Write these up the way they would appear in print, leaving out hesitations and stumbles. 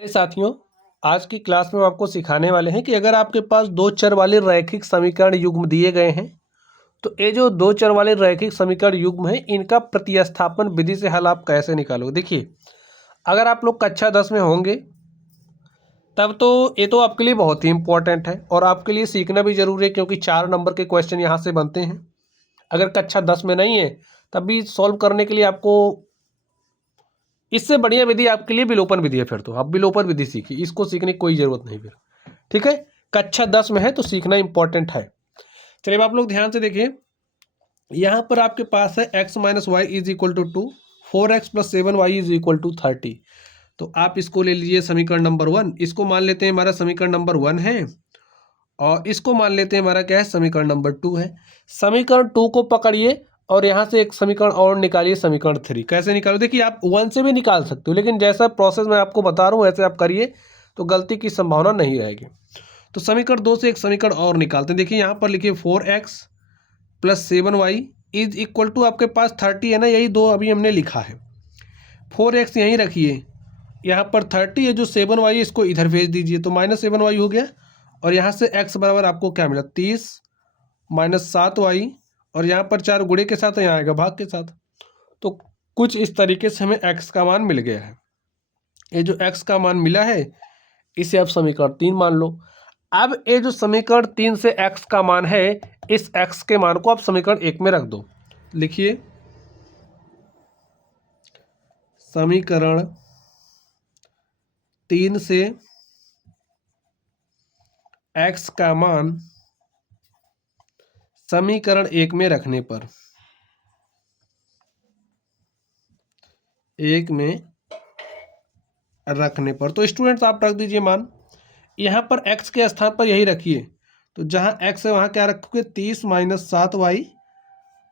मेरे साथियों, आज की क्लास में हम आपको सिखाने वाले हैं कि अगर आपके पास दो चर वाले रैखिक समीकरण युग्म दिए गए हैं तो ये जो दो चर वाले रैखिक समीकरण युग्म है इनका प्रतिस्थापन विधि से हल आप कैसे निकालोगे। देखिए, अगर आप लोग कक्षा 10 में होंगे तब तो ये तो आपके लिए बहुत ही इंपॉर्टेंट है और आपके लिए सीखना भी जरूरी है, क्योंकि 4 नंबर के क्वेश्चन यहाँ से बनते हैं। अगर कक्षा 10 में नहीं है तब भी सॉल्व करने के लिए आपको इससे बढ़िया विधि आपके लिए विलोपन विधि है। फिर तो आप विलोपन विधि सीखिए, इसको सीखने की कोई ज़रूरत नहीं फिर। ठीक है, कक्षा 10 में है तो सीखना इंपॉर्टेंट है। चलिए अब आप लोग ध्यान से देखिए, यहाँ पर आपके पास है x minus y is equal to 2, 4x plus 7y is equal to 30। तो आप इसको ले लीजिए समीकरण नंबर 1, इसको मान लेते हैं हमारा समीकरण नंबर 1 है और इसको मान लेते हैं हमारा क्या है, समीकरण नंबर 2 है। समीकरण 2 को पकड़िए और यहाँ से एक समीकरण और निकालिए, समीकरण 3। कैसे निकालो, देखिए आप 1 से भी निकाल सकते हो, लेकिन जैसा प्रोसेस मैं आपको बता रहा हूँ वैसे आप करिए तो गलती की संभावना नहीं रहेगी। तो समीकरण 2 से एक समीकरण और निकालते हैं। देखिए यहाँ पर लिखिए 4x plus 7y is equal to आपके पास 30 है ना, यही दो अभी हमने लिखा है। 4x यहीं रखिए, यहाँ पर 30 है, जो 7y है इसको इधर भेज दीजिए तो माइनस 7y हो गया। और यहाँ से x बराबर आपको क्या मिला, 30 माइनस 7y, और यहाँ पर 4 गुणे के साथ यहाँ आएगा भाग के साथ। तो कुछ इस तरीके से हमें x का मान मिल गया है। ये जो x का मान मिला है इसे आप समीकरण 3 मान लो। अब ये जो समीकरण 3 से x का मान है, इस x के मान को आप समीकरण 1 में रख दो। लिखिए समीकरण 3 से x का मान समीकरण 1 में रखने पर, 1 में रखने पर तो स्टूडेंट्स आप रख दीजिए मान। यहाँ पर x के स्थान पर यही रखिए, तो जहाँ x है वहाँ क्या रखोगे, 30 माइनस 7y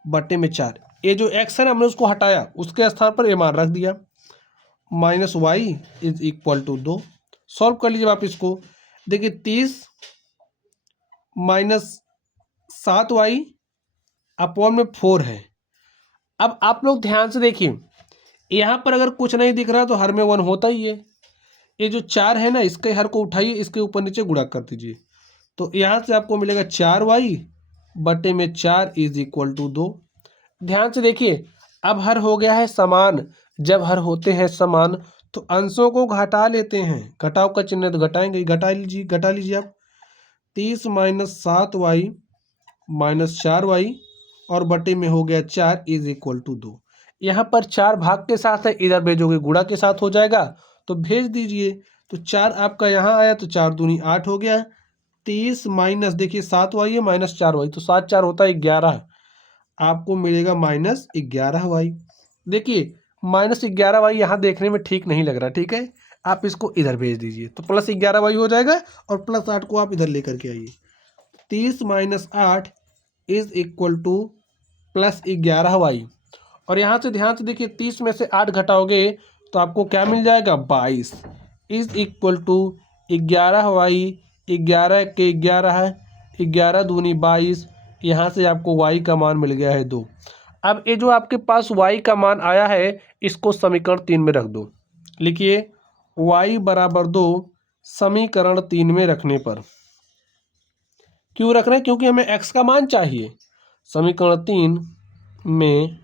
बटे में 4। ये जो x है ना हमने उसको हटाया, उसके स्थान पर ये मान रख दिया, minus y is equal to 2। Solve कर लीजिए आप इसको। देखिए 30 माइनस 7y अपॉन में 4 है। अब आप लोग ध्यान से देखिए, यहाँ पर अगर कुछ नहीं दिख रहा तो हर में 1 होता ही है। ये जो 4 है ना, इसके हर को उठाइए, इसके ऊपर नीचे गुणा कर दीजिए, तो यहाँ से आपको मिलेगा 4y बटे में 4 इज इक्वल टू 2। ध्यान से देखिए, अब हर हो गया है समान। जब हर होते हैं समान तो अंशों को घटा लेते हैं, घटाव का चिन्ह तो घटाएंगे, घटा लीजिए आप। 30 माइनस 7y माइनस 4y और बटे में हो गया 4 इज इक्वल टू 2। यहाँ पर 4 भाग के साथ है, इधर भेजोगे गुणा के साथ हो जाएगा तो भेज दीजिए। तो 4 आपका यहाँ आया तो 4 दूनी 8 हो गया। 30 माइनस देखिए 7y है माइनस 4y, तो 7 4 होता है 11, आपको मिलेगा माइनस 11y। देखिए माइनस 11y यहाँ देखने में ठीक नहीं लग रहा, ठीक है, आप इसको इधर भेज दीजिए तो प्लस 11y हो जाएगा और प्लस 8 को आप इधर लेकर के आइए। 30 minus 8 is equal two plus 11y। और यहाँ से ध्यान से देखिए, 30 में से 8 घटाओगे तो आपको क्या मिल जाएगा, 22 इज इक्वल टू 11y। 11 के 11 है, 11 दूनी 22, यहाँ से आपको y का मान मिल गया है 2। अब ये जो आपके पास y का मान आया है इसको समीकरण 3 में रख दो। लिखिए y बराबर 2 समीकरण 3 में रखने पर। क्यों रख रहे हैं, क्योंकि हमें x का मान चाहिए समीकरण 3 में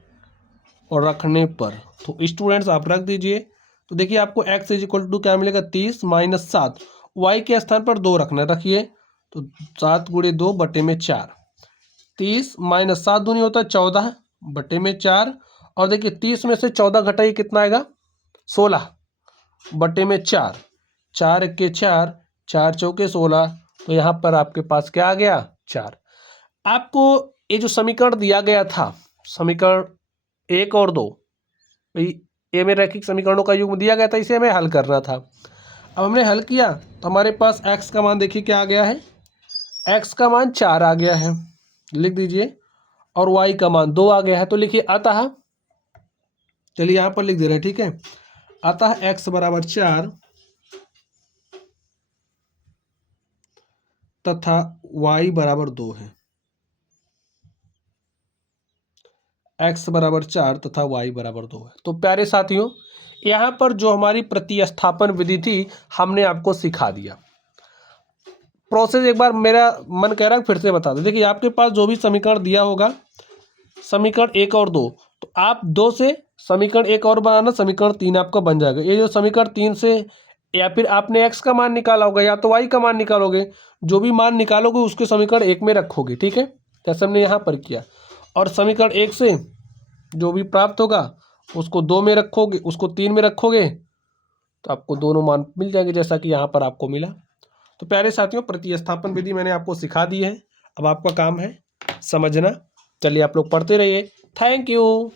और रखने पर। तो स्टूडेंट्स आप रख दीजिए। तो देखिए आपको x इज इक्वल टू क्या मिलेगा, 30 माइनस 7, y के स्थान पर 2 रखना, रखिए तो 7 गुणे 2 बटे में 4। 30 माइनस 7 दूनी होता है 14 बटे में 4, और देखिए 30 में से 14 घटाइए कितना आएगा, 16 बटे में 4। 4 के 4, 4 चौके 16, तो यहाँ पर आपके पास क्या आ गया, 4। आपको ये जो समीकरण दिया गया था, समीकरण 1 और 2, ये में रैखिक समीकरणों का युग्म दिया गया था, इसे हमें हल करना था। अब हमने हल किया तो हमारे पास x का मान देखिए क्या आ गया है, x का मान 4 आ गया है, लिख दीजिए, और y का मान 2 आ गया है। तो लिखिए अतः, चलिए यहाँ पर लिख दे रहे हैं, ठीक है, अतः x बराबर 4 तथा y बराबर 2 है। x बराबर 4 तथा y बराबर 2 है। तो प्यारे साथियों, यहाँ पर जो हमारी प्रतिस्थापन विधि थी हमने आपको सिखा दिया। प्रोसेस एक बार मेरा मन कह रहा है फिर से बता दो। देखिए आपके पास जो भी समीकरण दिया होगा, समीकरण 1 और 2, तो आप 2 से समीकरण 1 और बनाना, समीकरण 3 आपका बन जाएगा। ये जो समीकरण 3 से या फिर आपने x का मान निकाला होगा या तो y का मान निकालोगे, जो भी मान निकालोगे उसके समीकरण 1 में रखोगे, ठीक है, जैसे हमने यहाँ पर किया। और समीकरण 1 से जो भी प्राप्त होगा उसको 2 में रखोगे, उसको 3 में रखोगे तो आपको दोनों मान मिल जाएंगे, जैसा कि यहाँ पर आपको मिला। तो प्यारे साथियों, प्रतिस्थापन विधि मैंने आपको सिखा दी है, अब आपका काम है समझना। चलिए आप लोग पढ़ते रहिए। Thank you.